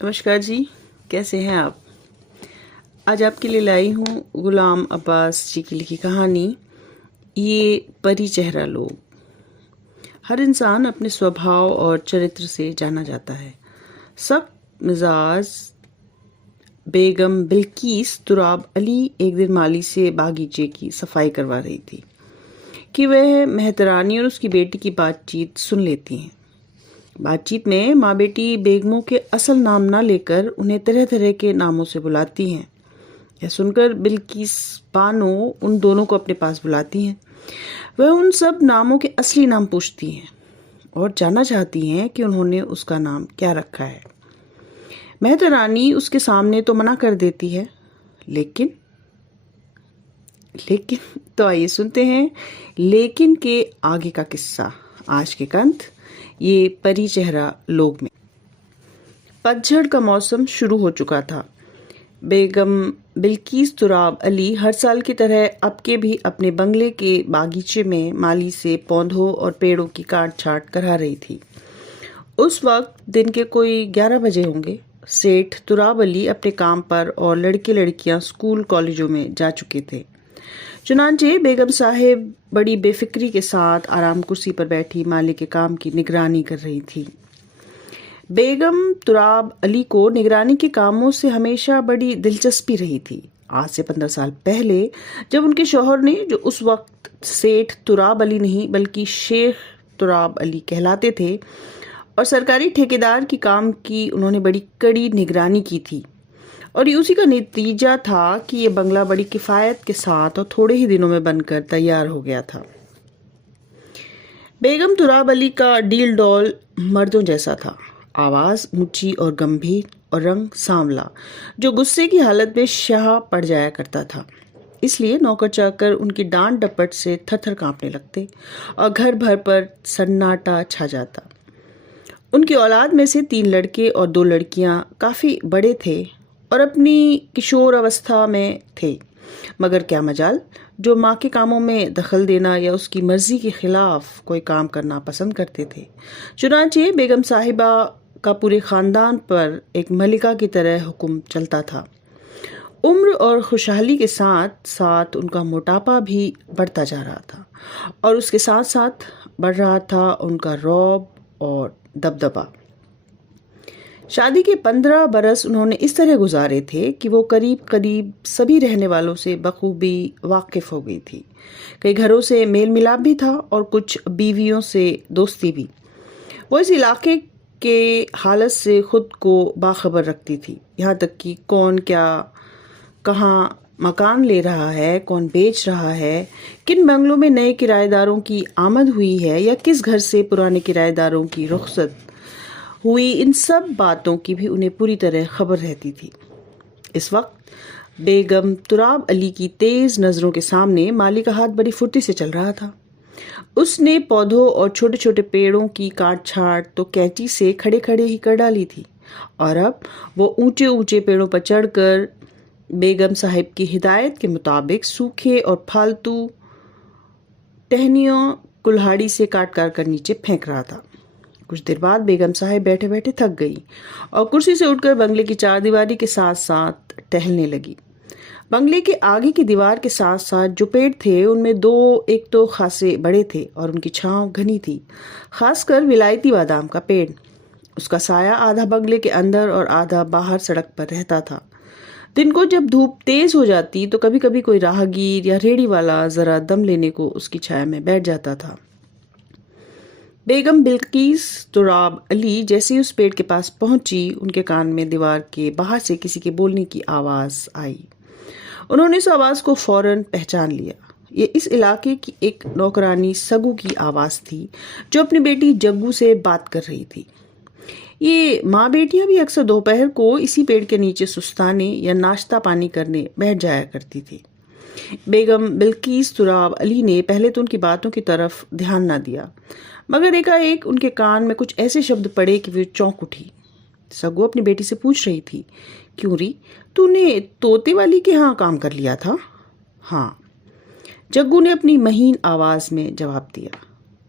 नमस्कार जी, कैसे हैं आप। आज आपके लिए लाई हूँ गुलाम अब्बास जी की लिखी कहानी ये परी चेहरा लोग। हर इंसान अपने स्वभाव और चरित्र से जाना जाता है। सख्त मिजाज बेगम बिल्किस तुराब अली एक दिन माली से बागीचे की सफाई करवा रही थी कि वह मेहतरानी और उसकी बेटी की बातचीत सुन लेती हैं। बातचीत में माँ बेटी बेगमों के असल नाम ना लेकर उन्हें तरह तरह के नामों से बुलाती हैं। यह सुनकर बिल्किस बानो उन दोनों को अपने पास बुलाती हैं। वह उन सब नामों के असली नाम पूछती हैं और जानना चाहती हैं कि उन्होंने उसका नाम क्या रखा है। मेहतरानी उसके सामने तो मना कर देती है, लेकिन तो आइए सुनते हैं लेकिन के आगे का किस्सा आज के कंठ ये परी चेहरा लोग में। पतझड़ का मौसम शुरू हो चुका था। बेगम बिल्किस तुराब अली हर साल की तरह अब के भी अपने बंगले के बागीचे में माली से पौधों और पेड़ों की काट छाट करा रही थी। उस वक्त दिन के कोई 11 बजे होंगे। सेठ तुराब अली अपने काम पर और लड़के लड़कियां स्कूल कॉलेजों में जा चुके थे। चुनांचे बेगम साहिब बड़ी बेफिक्री के साथ आराम कुर्सी पर बैठी माली के काम की निगरानी कर रही थी। बेगम तुराब अली को निगरानी के कामों से हमेशा बड़ी दिलचस्पी रही थी। आज से 15 साल पहले जब उनके शौहर ने, जो उस वक्त सेठ तुराब अली नहीं बल्कि शेख तुराब अली कहलाते थे, और सरकारी ठेकेदार की काम की उन्होंने बड़ी कड़ी निगरानी की थी, और ये उसी का नतीजा था कि ये बंगला बड़ी किफायत के साथ और थोड़े ही दिनों में बनकर तैयार हो गया था। बेगम तुराब अली का डील डॉल मर्दों जैसा था। आवाज ऊंची और गंभीर और रंग सांवला, जो गुस्से की हालत में शाह पड़ जाया करता था। इसलिए नौकर चाकर उनकी डांट डपट से थरथर कांपने लगते और घर भर पर सन्नाटा छा जाता। उनकी औलाद में से 3 लड़के और 2 लड़कियां काफी बड़े थे और अपनी किशोर अवस्था में थे, मगर क्या मजाल जो माँ के कामों में दखल देना या उसकी मर्जी के खिलाफ कोई काम करना पसंद करते थे। चुनांचे बेगम साहिबा का पूरे खानदान पर एक मलिका की तरह हुक्म चलता था। उम्र और खुशहाली के साथ साथ उनका मोटापा भी बढ़ता जा रहा था, और उसके साथ साथ बढ़ रहा था उनका रौब और दबदबा। शादी के 15 बरस उन्होंने इस तरह गुजारे थे कि वो करीब करीब सभी रहने वालों से बखूबी वाकिफ हो गई थी। कई घरों से मेल मिलाप भी था और कुछ बीवियों से दोस्ती भी। वो इस इलाके के हालत से खुद को बाखबर रखती थी, यहाँ तक कि कौन क्या कहाँ मकान ले रहा है, कौन बेच रहा है, किन बंगलों में नए किराएदारों की आमद हुई है या किस घर से पुराने किराएदारों की रुखसत हुई, इन सब बातों की भी उन्हें पूरी तरह खबर रहती थी। इस वक्त बेगम तुराब अली की तेज नजरों के सामने माली का हाथ बड़ी फुर्ती से चल रहा था। उसने पौधों और छोटे छोटे पेड़ों की काट छाट तो कैंची से खड़े खड़े ही कर डाली थी, और अब वो ऊंचे ऊंचे पेड़ों पर चढ़कर बेगम साहिब की हिदायत के मुताबिक सूखे और फालतू टहनियों कुल्हाड़ी से काट काट कर नीचे फेंक रहा था। कुछ देर बाद बेगम साहिब बैठे बैठे थक गई और कुर्सी से उठकर बंगले की चारदीवारी के साथ साथ टहलने लगी। बंगले के आगे की दीवार के साथ साथ जो पेड़ थे उनमें 2 एक तो खासे बड़े थे और उनकी छांव घनी थी, खासकर विलायती बादाम का पेड़। उसका साया आधा बंगले के अंदर और आधा बाहर सड़क पर रहता था। दिन को जब धूप तेज हो जाती तो कभी कभी कोई राहगीर या रेहड़ी वाला जरा दम लेने को उसकी छाया में बैठ जाता था। बेगम बिल्किस तुराब अली जैसे ही उस पेड़ के पास पहुंची, उनके कान में दीवार के बाहर से किसी के बोलने की आवाज आई। उन्होंने इस आवाज को फौरन पहचान लिया। ये इस इलाके की एक नौकरानी सगू की आवाज थी, जो अपनी बेटी जग्गू से बात कर रही थी। ये माँ बेटियां भी अक्सर दोपहर को इसी पेड़ के नीचे सुस्ताने या नाश्ता पानी करने बैठ जाया करती थी। बेगम बिल्किस तुराब अली ने पहले तो उनकी बातों की तरफ ध्यान न दिया, मगर एकाएक उनके कान में कुछ ऐसे शब्द पड़े कि वे चौंक उठी। सगू अपनी बेटी से पूछ रही थी, क्यों री, तूने तोते वाली के यहाँ काम कर लिया था? हाँ, जग्गू ने अपनी महीन आवाज में जवाब दिया।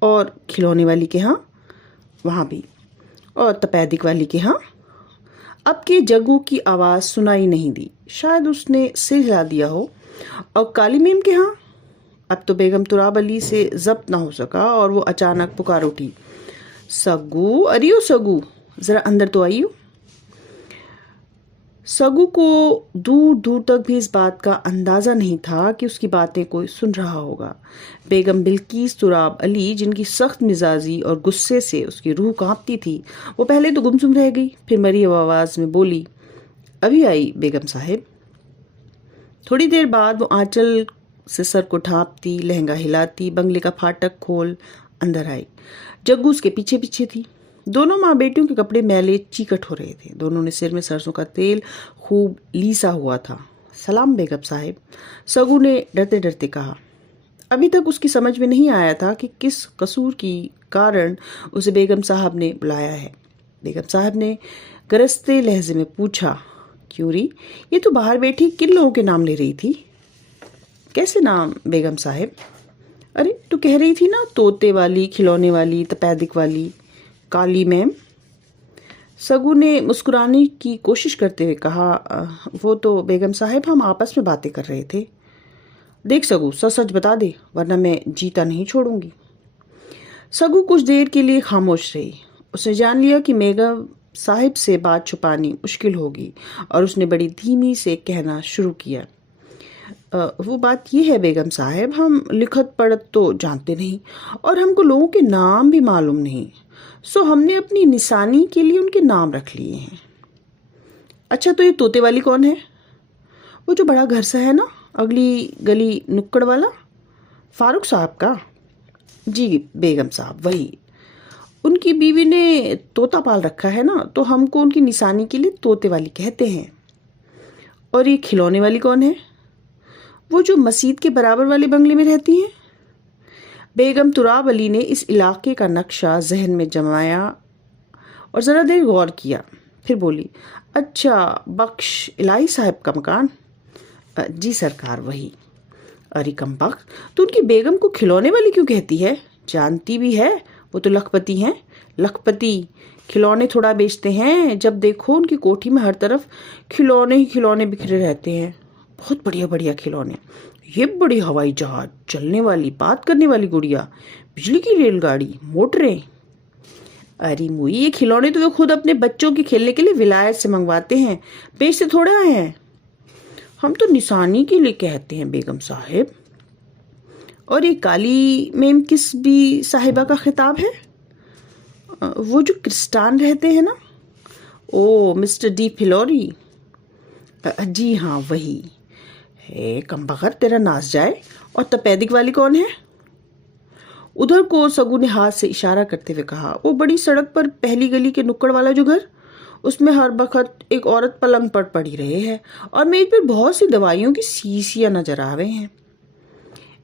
और खिलौने वाली के यहाँ? वहाँ भी। और तपैदिक वाली के यहाँ? اب کہ جگو کی آواز سنائی نہیں دی، شاید اس نے سر ہلا دیا ہو، اور کالی میم کے ہاں؟ اب تو بیگم تراب علی سے ضبط نہ ہو سکا اور وہ اچانک پکار اٹھی، سگو، اریو سگو، ذرا اندر تو آئیو۔ سگو کو دور دور تک بھی اس بات کا اندازہ نہیں تھا کہ اس کی باتیں کوئی سن رہا ہوگا۔ بیگم بلقیس تراب علی، جن کی سخت مزاجی اور غصے سے اس کی روح کانپتی تھی، وہ پہلے تو گمسم رہ گئی، پھر مری آواز میں بولی، ابھی آئی بیگم صاحب۔ تھوڑی دیر بعد وہ آنچل سے سر کو ڈھانپتی، لہنگا ہلاتی، بنگلے کا پھاٹک کھول اندر آئی۔ جگو اس کے پیچھے پیچھے تھی۔ دونوں ماں بیٹیوں کے کپڑے میلے چیکٹ ہو رہے تھے، دونوں نے سر میں سرسوں کا تیل خوب لیسا ہوا تھا۔ سلام بیگم صاحب، سگو نے ڈرتے ڈرتے کہا۔ ابھی تک اس کی سمجھ میں نہیں آیا تھا کہ کس قصور کی کارن اسے بیگم صاحب نے بلایا ہے۔ بیگم صاحب نے گرجتے لہجے میں پوچھا، کیوں ری، یہ تو باہر بیٹھی کن لوگوں کے نام لے رہی تھی؟ کیسے نام بیگم صاحب؟ ارے تو کہہ رہی تھی نا، طوطے والی، کھلونے والی، تپیدک والی، کالی میم۔ سگو نے مسکرانے کی کوشش کرتے ہوئے کہا، وہ تو بیگم صاحب ہم آپس میں باتیں کر رہے تھے۔ دیکھ سگو، سچ سچ بتا دے ورنہ میں جیتا نہیں چھوڑوں گی۔ سگو کچھ دیر کے لیے خاموش رہی۔ اس نے جان لیا کہ بیگم صاحب سے بات چھپانی مشکل ہوگی، اور اس نے بڑی دھیمی سے کہنا شروع کیا، وہ بات یہ ہے بیگم صاحب، ہم لکھت پڑھت تو جانتے نہیں، اور ہم کو لوگوں کے نام بھی معلوم نہیں، سو ہم نے اپنی نشانی کے لیے ان کے نام رکھ لیے ہیں۔ اچھا تو یہ طوطے والی کون ہے؟ وہ جو بڑا گھر سا ہے نا، اگلی گلی نکڑ والا، فاروق صاحب کا؟ جی بیگم صاحب وہی، ان کی بیوی نے طوطا پال رکھا ہے نا، تو ہم کو ان کی نشانی کے لیے طوطے والی کہتے ہیں۔ اور یہ کھلونے والی کون ہے؟ وہ جو مسجد کے برابر والے بنگلے میں رہتی ہیں۔ بیگم تراب علی نے اس علاقے کا نقشہ ذہن میں جمایا اور ذرا دیر غور کیا، پھر بولی، اچھا بخش الہی صاحب کا مکان؟ جی سرکار وہی۔ ارے کم بخت، تو ان کی بیگم کو کھلونے والی کیوں کہتی ہے؟ جانتی بھی ہے وہ تو لکھپتی ہیں، لکھپتی کھلونے تھوڑا بیچتے ہیں، جب دیکھو ان کی کوٹھی میں ہر طرف کھلونے ہی کھلونے بکھرے رہتے ہیں، بہت بڑھیا بڑھیا کھلونے، یہ بڑی ہوائی جہاز، چلنے والی، بات کرنے والی گڑیا، بجلی کی ریل گاڑی، موٹریں۔ ارے موئی، یہ کھلونے تو وہ خود اپنے بچوں کے کھیلنے کے لیے ولایت سے منگواتے ہیں، بیچتے تھوڑے آئے ہیں۔ ہم تو نشانی کے لیے کہتے ہیں بیگم صاحب۔ اور یہ کالی میم کس بھی صاحبہ کا خطاب ہے؟ وہ جو کرسٹان رہتے ہیں نا، او مسٹر ڈی فلوری؟ جی ہاں وہی ہے۔ کم بخت تیرا ناز جائے۔ اور تپیدک والی کون ہے؟ ادھر کو سگو نے ہاتھ سے اشارہ کرتے ہوئے کہا، وہ بڑی سڑک پر پہلی گلی کے نکڑ والا جو گھر، اس میں ہر وقت ایک عورت پلنگ پر پڑی رہے ہے، اور میز پر بہت سی دوائیوں کی شیشیاں نظر آ رہے ہیں۔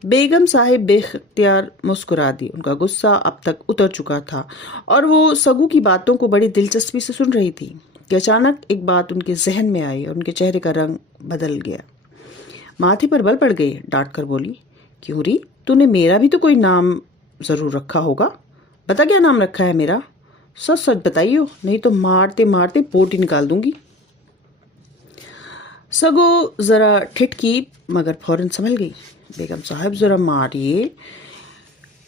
بیگم صاحب بے اختیار مسکرا دی، ان کا غصہ اب تک اتر چکا تھا، اور وہ سگو کی باتوں کو بڑی دلچسپی سے سن رہی تھی کہ اچانک ایک بات ان کے ذہن میں آئی اور ان کے چہرے کا رنگ بدل گیا۔ ماتھے پر بل پڑ گئے، ڈانٹ کر بولی، کیوں ری، تو نے میرا بھی تو کوئی نام ضرور رکھا ہوگا، بتا کیا نام رکھا ہے میرا؟ سچ سچ بتائیو، نہیں تو مارتے مارتے پوٹی نکال دوں گی۔ سگو ذرا ٹھٹکی مگر فوراً سنبھل گئی۔ بیگم صاحب ذرا ماریے،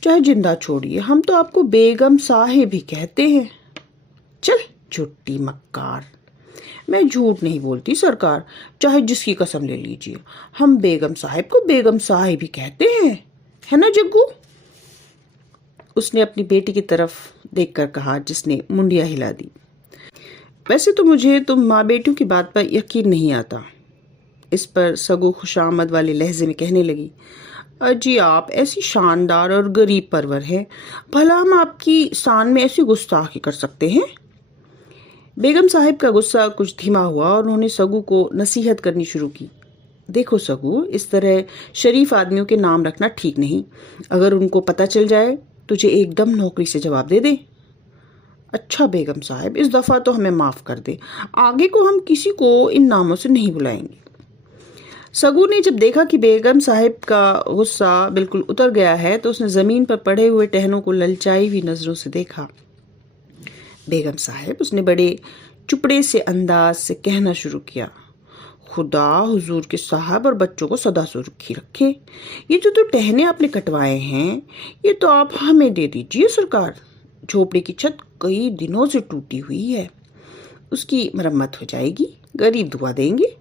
چاہے زندہ چھوڑیے، ہم تو آپ کو بیگم صاحب ہی کہتے ہیں۔ چل جھوٹی مکار، میں جھوٹ نہیں بولتی سرکار، چاہے جس کی قسم لے لیجیے، ہم بیگم صاحب کو بیگم صاحب ہی کہتے ہیں، ہے نا جگو؟ اس نے اپنی بیٹی کی طرف دیکھ کر کہا، جس نے منڈیاں ہلا دی۔ ویسے تو مجھے تم ماں بیٹیوں کی بات پر یقین نہیں آتا۔ اس پر سگو خوشامد والے لہجے میں کہنے لگی، جی آپ ایسی شاندار اور غریب پرور ہیں، بھلا ہم آپ کی شان میں ایسی گستاخی کر سکتے ہیں؟ بیگم صاحب کا غصہ کچھ دھیما ہوا اور انہوں نے سگو کو نصیحت کرنی شروع کی، دیکھو سگو، اس طرح شریف آدمیوں کے نام رکھنا ٹھیک نہیں، اگر ان کو پتہ چل جائے تجھے ایک دم نوکری سے جواب دے دیں۔ اچھا بیگم صاحب، اس دفعہ تو ہمیں معاف کر دیں، آگے کو ہم کسی کو ان ناموں سے نہیں بلائیں گے۔ سگو نے جب دیکھا کہ بیگم صاحب کا غصہ بالکل اتر گیا ہے تو اس نے زمین پر پڑے ہوئے ٹہنوں کو للچائی ہوئی نظروں سے دیکھا۔ بیگم صاحب، اس نے بڑے चुपड़े से अंदाज से कहना शुरू किया, खुदा हुजूर के साहब और बच्चों को सदा सुरक्षी रखे। ये जो टहने आपने कटवाए हैं ये तो आप हमें दे दीजिए सरकार। झोपड़ी की छत कई दिनों से टूटी हुई है, उसकी मरम्मत हो जाएगी, गरीब दुआ देंगे।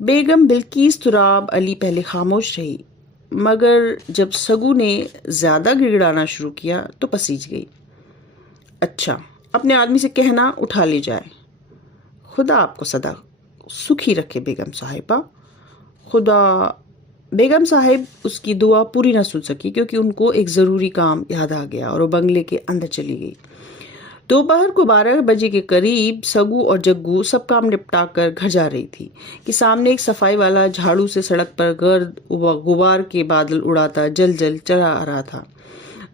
बेगम बिल्किस तुराब अली पहले खामोश रही, मगर जब सगू ने ज़्यादा गिड़गिड़ाना शुरू किया तो पसीज गई। अच्छा, अपने आदमी से कहना उठा ले जाए। खुदा आपको सदा सुखी रखे बेगम साहिबा। खुदा। बेगम साहिब उसकी दुआ पूरी ना सुन सकी क्योंकि उनको एक ज़रूरी काम याद आ गया और वो बंगले के अंदर चली गई। दोपहर को 12 बजे के करीब सगू और जग्गू सब काम निपटा कर घर जा रही थी कि सामने एक सफाई वाला झाड़ू से सड़क पर गर्द गुबार के बादल उड़ाता जल जल चला आ रहा था।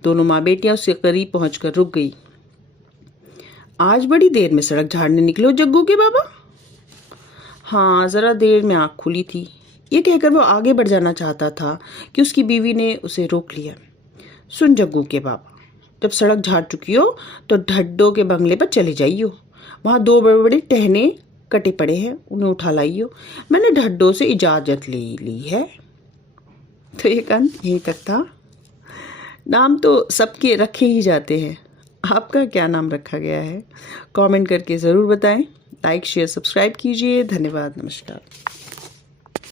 दोनों माँ बेटियां उसके करीब पहुंचकर रुक गई। आज बड़ी देर में सड़क झाड़ने निकले हो जग्गू के बाबा? हाँ, ज़रा देर में आँख खुली थी। ये कहकर वो आगे बढ़ जाना चाहता था कि उसकी बीवी ने उसे रोक लिया। सुन जग्गू के बाबा, जब सड़क झाड़ चुकी हो तो ढड्डो के बंगले पर चले जाइयो। वहाँ 2 बड़े बड़े टहने कटे पड़े हैं, उन्हें उठा लाइयो। मैंने ढड्डो से इजाज़त ले ली है। तो ये कंद यहीं तक था। नाम तो सबके रखे ही जाते हैं, आपका क्या नाम रखा गया है कमेंट करके ज़रूर बताएं। लाइक शेयर सब्सक्राइब कीजिए। धन्यवाद। नमस्कार।